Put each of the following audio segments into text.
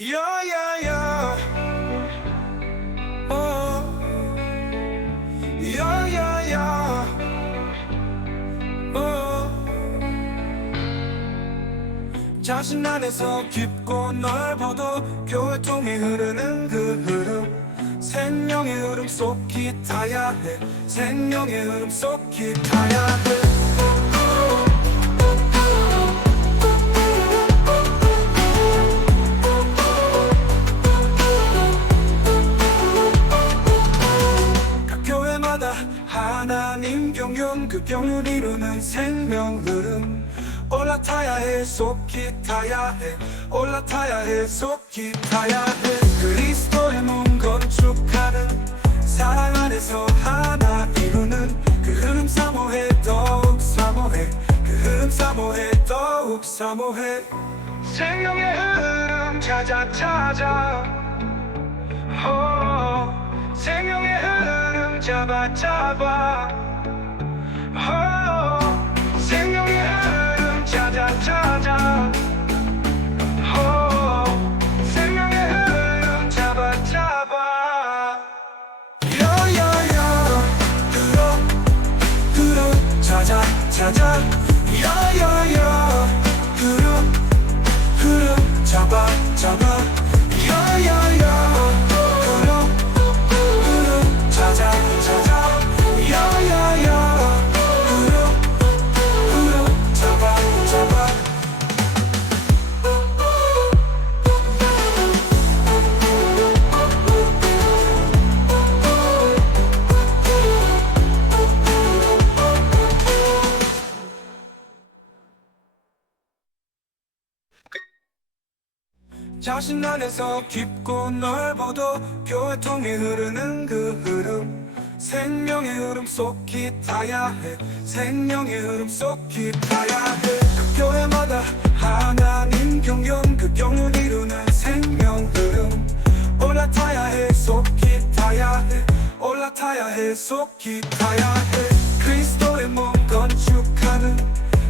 야야야 어 야야야 어 자신 안에서 깊고 넓어도 교회 통해 흐르는 그 흐름. 생명의 흐름 속 기타야 해. 생명의 흐름 속 기타야 해 경륜 그 경륜 이루는 생명 흐름 올라타야 해 속히 타야 해. 올라타야 해 속히 타야 해. 그리스도의 몸 건축하는 사랑 안에서 하나 이루는 그 흐름 사모해 더욱 사모해. 그 흐름 사모해 더욱 사모해. 생명의 흐름 찾아 찾아. 어, 생명의 흐름 잡아 잡아 찾아 자신 안에서 깊고 넓어도 교회 통해 흐르는 그 흐름. 생명의 흐름 속 기타야 해. 생명의 흐름 속 기타야 해그 교회마다 하나님 경륜 그 경륜 이루는 생명 흐름. 올라타야 해속 기타야 해. 올라타야 해속 기타야 해. 그리스도의 몸 건축하는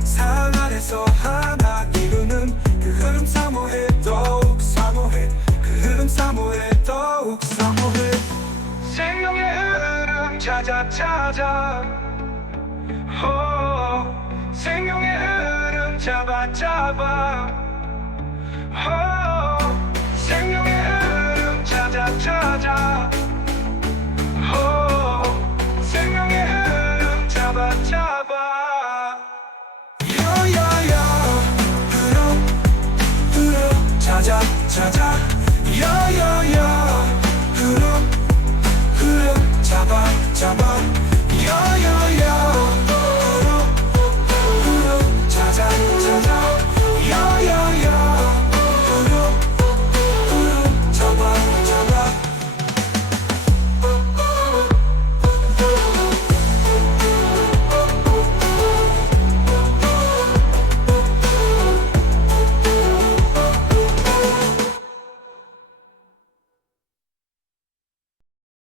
상 안에서 하나 이루는 찾아 찾아. 어, 생명의 흐름 잡아 잡아. 어,